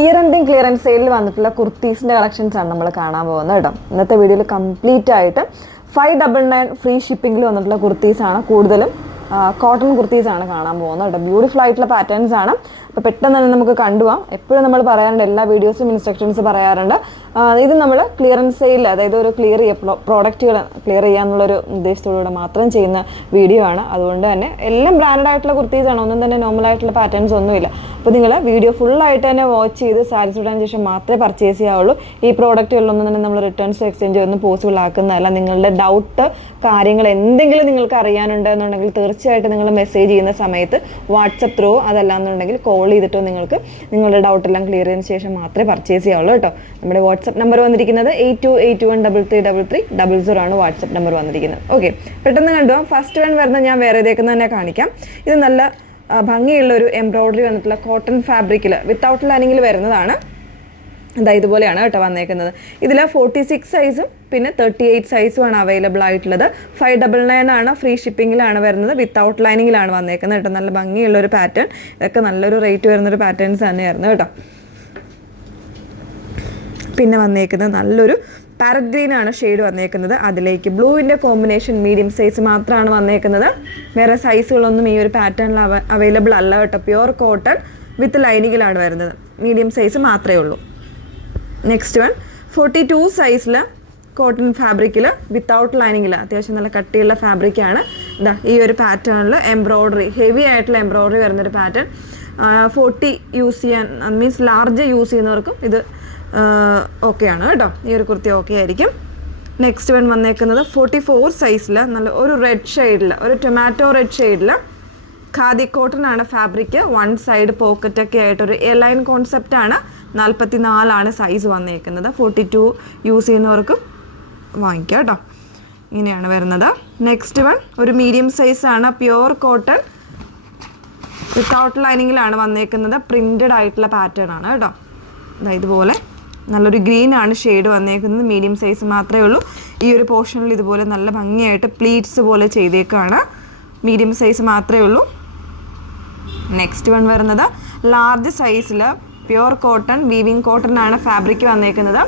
Year ending clearance സെയിലിൽ വന്നിട്ടുള്ള കുർത്തീസിൻ്റെ collections ആണ് നമ്മൾ കാണാൻ പോകുന്നത് കേട്ടോ. ഇന്നത്തെ വീഡിയോയിൽ കംപ്ലീറ്റ് ആയിട്ട് 599 ഫ്രീ ഷിപ്പിംഗിൽ വന്നിട്ടുള്ള കുർത്തീസാണ്, കൂടുതലും കോട്ടൺ കുർത്തീസാണ് കാണാൻ പോകുന്നത് കേട്ടോ. ബ്യൂട്ടിഫുൾ ആയിട്ടുള്ള പാറ്റേൺസ് ആണ്. അപ്പോൾ പെട്ടെന്ന് തന്നെ നമുക്ക് കണ്ടുപോകാം. എപ്പോഴും നമ്മൾ പറയാറുണ്ട്, എല്ലാ വീഡിയോസും ഇൻസ്ട്രക്ഷൻസ് പറയാറുണ്ട്. ഇത് നമ്മൾ ക്ലിയറൻസ് സെയിൽ, അതായത് ഒരു ക്ലിയർ പ്രോഡക്റ്റുകൾ ക്ലിയർ ചെയ്യാന്നുള്ളൊരു ഉദ്ദേശത്തോടുകൂടെ മാത്രം ചെയ്യുന്ന വീഡിയോ ആണ്. അതുകൊണ്ട് തന്നെ എല്ലാം ബ്രാൻഡഡ് ആയിട്ടുള്ള കുർത്തീസാണ്, ഒന്നും തന്നെ നോർമൽ ആയിട്ടുള്ള പാറ്റേൺസ് ഒന്നുമില്ല. അപ്പോൾ നിങ്ങൾ വീഡിയോ ഫുള്ളായിട്ട് തന്നെ വാച്ച് ചെയ്ത് സാറ്റിസ്ഫൈഡ് ആയതിനു ശേഷം മാത്രമേ പർച്ചേസ് ചെയ്യാവുള്ളൂ. ഈ പ്രോഡക്റ്റുകളിലൊന്നും തന്നെ നമ്മൾ റിട്ടേൺസ് എക്സ്ചേഞ്ച് ഒന്നും പോസിബിൾ ആക്കുന്നതല്ല. നിങ്ങളുടെ ഡൗട്ട് കാര്യങ്ങൾ എന്തെങ്കിലും നിങ്ങൾക്ക് അറിയാനുണ്ടെന്നുണ്ടെങ്കിൽ തീർച്ചയായിട്ടും നിങ്ങൾ മെസ്സേജ് ചെയ്യുന്ന സമയത്ത് വാട്സപ്പ് ത്രൂ, അതല്ലാന്നുണ്ടെങ്കിൽ കോൾ ചെയ്തിട്ടോ നിങ്ങൾക്ക് നിങ്ങളുടെ ഡൗട്ടെല്ലാം ക്ലിയർ ചെയ്തതിന് ശേഷം മാത്രമേ പർച്ചേസ് ചെയ്യാവുള്ളൂ കേട്ടോ. നമ്മുടെ വാട്സപ്പ് നമ്പർ വന്നിരിക്കുന്നത് 8281333300 ആണ് വാട്സപ്പ് നമ്പർ വന്നിരിക്കുന്നത്. ഓക്കെ, പെട്ടെന്ന് കണ്ടുപോകാം. ഫസ്റ്റ് വൺ വരുന്നത് ഞാൻ വേറെ ഇതേക്കുന്ന തന്നെ കാണിക്കാം. ഇത് നല്ല ഭംഗിയുള്ള ഒരു എംബ്രോയിഡറി വന്നിട്ടുള്ള കോട്ടൺ ഫാബ്രിക്കിൽ വിത്തൗട്ട് ലൈനിങ്ങിൽ വരുന്നതാണ്. എന്താ ഇതുപോലെയാണ് കേട്ടോ വന്നേക്കുന്നത്. ഇതിൽ 46 സൈസും പിന്നെ 38 സൈസുമാണ് അവൈലബിൾ ആയിട്ടുള്ളത്. 599 ആണ്, ഫ്രീ ഷിപ്പിങ്ങിലാണ് വരുന്നത്, വിത്തൗട്ട് ലൈനിങ്ങിലാണ് വന്നേക്കുന്നത് കേട്ടോ. നല്ല ഭംഗിയുള്ളൊരു പാറ്റേൺ, ഇതൊക്കെ നല്ലൊരു റേറ്റ് വരുന്നൊരു പാറ്റേൺസ് തന്നെയായിരുന്നു കേട്ടോ. പിന്നെ വന്നേക്കുന്നത് നല്ലൊരു പാരറ്റ് ഗ്രീൻ ആണ് ഷെയ്ഡ് വന്നേക്കുന്നത്. അതിലേക്ക് ബ്ലൂവിൻ്റെ കോമ്പിനേഷൻ മീഡിയം സൈസ് മാത്രമാണ് വന്നേക്കുന്നത്. വേറെ സൈസുകളൊന്നും ഈ ഒരു പാറ്റേണിൽ അവൈലബിൾ അല്ല കേട്ടോ. പ്യുവർ കോട്ടൺ വിത്ത് ലൈനിങ്ങിലാണ് വരുന്നത്. മീഡിയം സൈസ് മാത്രമേ ഉള്ളൂ. നെക്സ്റ്റ് വൺ 42 സൈസിൽ കോട്ടൺ ഫാബ്രിക്കിൽ വിത്തൗട്ട് ലൈനിങ്ങിൽ അത്യാവശ്യം നല്ല കട്ടിയുള്ള ഫാബ്രിക്കാണ്. ഇതാ ഈ ഒരു പാറ്റേണിൽ എംബ്രോയ്ഡറി, ഹെവി ആയിട്ടുള്ള എംബ്രോയ്ഡറി വരുന്നൊരു പാറ്റേൺ. 40 യൂസ് ചെയ്യാൻ, മീൻസ് ലാർജ് യൂസ് ചെയ്യുന്നവർക്കും ഇത് ഓക്കെയാണ് കേട്ടോ. ഈ ഒരു കുർത്തി ഓക്കെ ആയിരിക്കും. നെക്സ്റ്റ് വൺ വന്നേക്കുന്നത് 44 സൈസിൽ നല്ല ഒരു റെഡ് ഷെയ്ഡിൽ, ഒരു ടൊമാറ്റോ റെഡ് ഷെയ്ഡിൽ ഖാദി കോട്ടൺ ആണ് ഫാബ്രിക്. വൺ സൈഡ് പോക്കറ്റൊക്കെ ആയിട്ടൊരു എലൈൻ കോൺസെപ്റ്റാണ്. 44 സൈസ് വന്നേക്കുന്നത്. 42 യൂസ് ചെയ്യുന്നവർക്കും വാങ്ങിക്കാം കേട്ടോ. ഇങ്ങനെയാണ് വരുന്നത്. നെക്സ്റ്റ് വൺ ഒരു മീഡിയം സൈസാണ്, പ്യുവർ കോട്ടൺ വിത്തൗട്ട് ലൈനിങ്ങിലാണ് വന്നേക്കുന്നത്. പ്രിൻറ്റഡ് ആയിട്ടുള്ള പാറ്റേൺ ആണ് കേട്ടോ. ഇതുപോലെ നല്ലൊരു ഗ്രീൻ ആണ് ഷെയ്ഡ് വന്നേക്കുന്നത്. മീഡിയം സൈസ് മാത്രമേ ഉള്ളൂ. ഈ ഒരു പോർഷനിൽ ഇതുപോലെ നല്ല ഭംഗിയായിട്ട് പ്ലീറ്റ്സ് പോലെ ചെയ്തേക്കാണ്. മീഡിയം സൈസ് മാത്രമേ ഉള്ളൂ. നെക്സ്റ്റ് വൺ വരുന്നത് ലാർജ് സൈസിൽ പ്യുവർ കോട്ടൺ, വീവിങ് കോട്ടൺ ആണ് ഫാബ്രിക് വന്നേക്കുന്നത്.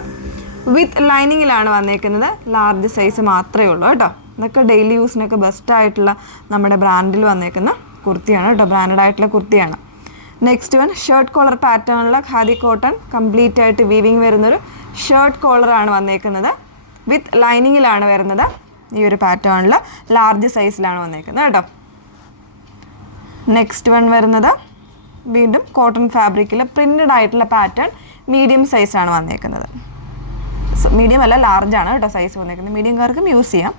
വിത്ത് ലൈനിങ്ങിലാണ് വന്നേക്കുന്നത്. ലാർജ് സൈസ് മാത്രമേ ഉള്ളൂ കേട്ടോ. ഇതൊക്കെ ഡെയിലി യൂസിനൊക്കെ ബെസ്റ്റ് ആയിട്ടുള്ള നമ്മുടെ ബ്രാൻഡിൽ വന്നേക്കുന്ന കുർത്തിയാണ് കേട്ടോ. ബ്രാൻഡഡ് ആയിട്ടുള്ള കുർത്തിയാണ്. നെക്സ്റ്റ് വൺ ഷർട്ട് കോളർ പാറ്റേണിലുള്ള ഖാദി കോട്ടൺ കംപ്ലീറ്റ് ആയിട്ട് വീവിങ് വരുന്നൊരു ഷർട്ട് കോളറാണ് വന്നേക്കുന്നത്. വിത്ത് ലൈനിങ്ങിലാണ് വരുന്നത്. ഈ ഒരു പാറ്റേണിൽ ലാർജ് സൈസിലാണ് വന്നേക്കുന്നത് കേട്ടോ. നെക്സ്റ്റ് വൺ വരുന്നത് വീണ്ടും കോട്ടൺ ഫാബ്രിക്കിൽ പ്രിൻറ്റഡ് ആയിട്ടുള്ള പാറ്റേൺ, മീഡിയം സൈസാണ് വന്നേക്കുന്നത്. മീഡിയം അല്ല, ലാർജാണ് കേട്ടോ സൈസ് വന്നേക്കുന്നത്. മീഡിയംകാർക്കും യൂസ് ചെയ്യാം.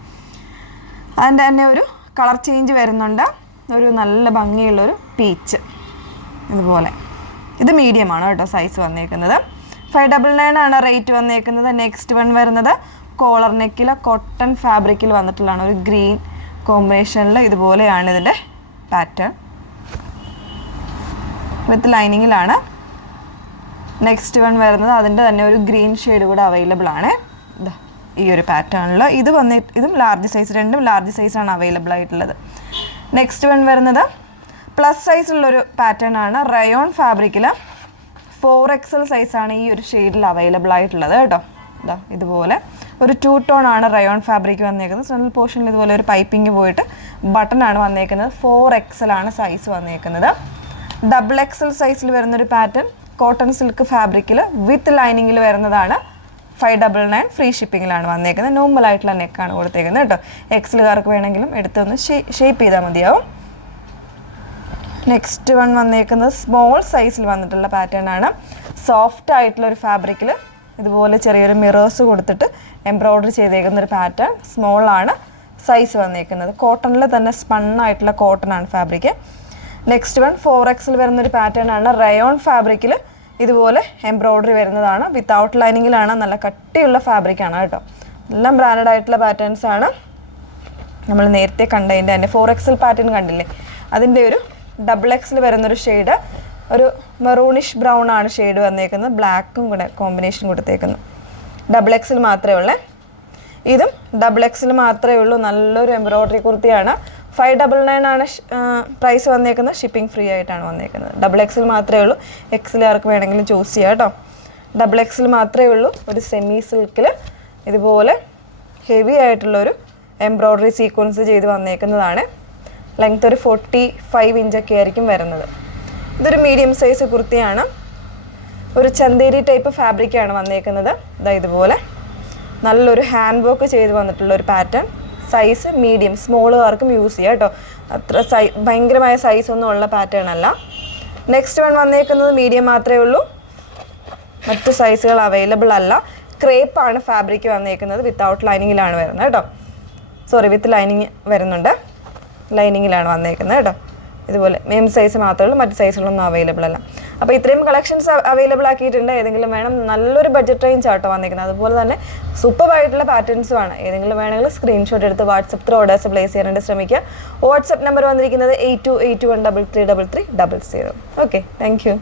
അതിൻ്റെ തന്നെ ഒരു കളർ ചേഞ്ച് വരുന്നുണ്ട്. ഒരു നല്ല ഭംഗിയുള്ളൊരു പീച്ച് ഇതുപോലെ. ഇത് മീഡിയമാണ് കേട്ടോ സൈസ് വന്നേക്കുന്നത്. 599 ആണ് റേറ്റ് വന്നേക്കുന്നത്. നെക്സ്റ്റ് വൺ വരുന്നത് കോളർ നെക്കിൽ കോട്ടൺ ഫാബ്രിക്കിൽ വന്നിട്ടുള്ളതാണ്. ഒരു ഗ്രീൻ കോമ്പിനേഷനിൽ ഇതുപോലെയാണ് ഇതിൻ്റെ പാറ്റേൺ. വിത്ത് ലൈനിങ്ങിലാണ്. നെക്സ്റ്റ് വൺ വരുന്നത് അതിൻ്റെ തന്നെ ഒരു ഗ്രീൻ ഷെയ്ഡ് കൂടെ അവൈലബിൾ ആണ്. ഈ ഒരു പാറ്റേണിൽ ഇതും ലാർജ് സൈസ്, രണ്ടും ലാർജ് സൈസാണ് അവൈലബിൾ ആയിട്ടുള്ളത്. നെക്സ്റ്റ് വൺ വരുന്നത് പ്ലസ് സൈസുള്ളൊരു പാറ്റേൺ ആണ്. റയോൺ ഫാബ്രിക്കിൽ 4XL സൈസാണ് ഈ ഒരു ഷെയ്ഡിൽ അവൈലബിൾ ആയിട്ടുള്ളത് കേട്ടോ. ഇതുപോലെ ഒരു 2 ടോൺ ആണ് റയോൺ ഫാബ്രിക് വന്നേക്കുന്നത്. സെൻട്രൽ പോർഷനിൽ ഇതുപോലെ ഒരു പൈപ്പിംഗ് പോയിട്ട് ബട്ടൺ ആണ് വന്നേക്കുന്നത്. 4XL ആണ് സൈസ് വന്നേക്കുന്നത്. XXL സൈസിൽ വരുന്നൊരു പാറ്റേൺ കോട്ടൺ സിൽക്ക് ഫാബ്രിക്കിൽ വിത്ത് ലൈനിങ്ങിൽ വരുന്നതാണ്. 599 ഫ്രീ ഷിപ്പിങ്ങിലാണ് വന്നേക്കുന്നത്. നോർമൽ ആയിട്ടുള്ള നെക്കാണ് കൊടുത്തേക്കുന്നത് കേട്ടോ. എക്സലുകാർക്ക് വേണമെങ്കിലും എടുത്തൊന്ന് ഷേപ്പ് ചെയ്താൽ മതിയാവും. നെക്സ്റ്റ് വൺ വന്നേക്കുന്നത് സ്മോൾ സൈസിൽ വന്നിട്ടുള്ള പാറ്റേൺ ആണ്. സോഫ്റ്റ് ആയിട്ടുള്ള ഒരു ഫാബ്രിക്കിൽ ഇതുപോലെ ചെറിയൊരു മിറേഴ്സ് കൊടുത്തിട്ട് എംബ്രോയ്ഡറി ചെയ്തേക്കുന്നൊരു പാറ്റേൺ. സ്മോൾ ആണ് സൈസ് വന്നേക്കുന്നത്. കോട്ടണിൽ തന്നെ സ്പണ്ണായിട്ടുള്ള കോട്ടൺ ആണ് ഫാബ്രിക്. നെക്സ്റ്റ് വൺ 4XL വരുന്നൊരു പാറ്റേൺ ആണ്. റയോൺ ഫാബ്രിക്കിൽ ഇതുപോലെ എംബ്രോയ്ഡറി വരുന്നതാണ്. വിത്തൗട്ട് ലൈനിങ്ങിലാണ്. നല്ല കട്ടിയുള്ള ഫാബ്രിക്കാണ് കേട്ടോ. എല്ലാം ബ്രാൻഡഡ് ആയിട്ടുള്ള പാറ്റേൺസ് ആണ്. നമ്മൾ നേരത്തെ കണ്ടതിൻ്റെ തന്നെ 4XL പാറ്റേൺ കണ്ടില്ലേ, അതിൻ്റെ ഒരു XXL വരുന്നൊരു ഷെയ്ഡ്, ഒരു മെറൂണിഷ് ബ്രൗൺ ആണ് ഷെയ്ഡ് വന്നേക്കുന്നത്. ബ്ലാക്കും കൂടെ കോമ്പിനേഷൻ കൊടുത്തേക്കുന്നു. XXL മാത്രമേ ഉള്ളൂ. ഇതും XXL മാത്രമേ ഉള്ളൂ. നല്ലൊരു എംബ്രോയ്ഡറി കുർത്തിയാണ്. 599 ആണ് പ്രൈസ് വന്നേക്കുന്നത്. ഷിപ്പിംഗ് ഫ്രീ ആയിട്ടാണ് വന്നേക്കുന്നത്. XXL മാത്രമേ ഉള്ളൂ. XL ആർക്ക് വേണമെങ്കിലും ചൂസ് ചെയ്യാം കേട്ടോ. XXL മാത്രമേ ഉള്ളൂ. ഒരു സെമി സിൽക്കിൽ ഇതുപോലെ ഹെവി ആയിട്ടുള്ളൊരു എംബ്രോയ്ഡറി സീക്വൻസ് ചെയ്ത് വന്നേക്കുന്നതാണ്. ലെങ്ത് ഒരു 45 ഇഞ്ചൊക്കെ ആയിരിക്കും വരുന്നത്. ഇതൊരു മീഡിയം സൈസ് കുർത്തിയാണ്. ഒരു ചന്തേരി ടൈപ്പ് ഫാബ്രിക്കാണ് വന്നേക്കുന്നത്. ഇതുപോലെ നല്ലൊരു ഹാൻഡ് വർക്ക് ചെയ്ത് വന്നിട്ടുള്ള ഒരു പാറ്റേൺ. സൈസ് മീഡിയം, സ്മോളുകാർക്കും യൂസ് ചെയ്യാം കേട്ടോ. അത്ര ഭയങ്കരമായ സൈസൊന്നും ഉള്ള പാറ്റേൺ അല്ല. നെക്സ്റ്റ് വൺ വന്നേക്കുന്നത് മീഡിയം മാത്രമേ ഉള്ളൂ. മറ്റു സൈസുകൾ അവൈലബിൾ അല്ല. ക്രേപ്പാണ് ഫാബ്രിക് വന്നേക്കുന്നത്. വിത്തൗട്ട് ലൈനിങ്ങിലാണ് വരുന്നത് കേട്ടോ. സോറി, വിത്ത് ലൈനിങ് വരുന്നുണ്ട്. ലൈനിങ്ങിലാണ് വന്നേക്കുന്നത് കേട്ടോ. ഇതുപോലെ മെയിൻ സൈസ് മാത്രമേ ഉള്ളൂ. മറ്റ് സൈസുകളൊന്നും അവൈലബിൾ അല്ല. അപ്പോൾ ഇത്രയും കളക്ഷൻസ് അവൈലബിൾ ആക്കിയിട്ടുണ്ട്. ഏതെങ്കിലും വേണം, നല്ലൊരു ബഡ്ജറ്റ് റേഞ്ച് ആട്ടോ വന്നിരിക്കുന്നത്. അതുപോലെ തന്നെ സൂപ്പറായിട്ടുള്ള പാറ്റേൺസുമാണ്. ഏതെങ്കിലും വേണമെങ്കിൽ സ്ക്രീൻഷോട്ട് എടുത്ത് വാട്സപ്പ് ത്രൂ ഓർഡേഴ്സ് പ്ലേസ് ചെയ്യാനായിട്ട് ശ്രമിക്കുക. വാട്സപ്പ് നമ്പർ വന്നിരിക്കുന്നത് 8281333300. Okay, thank you.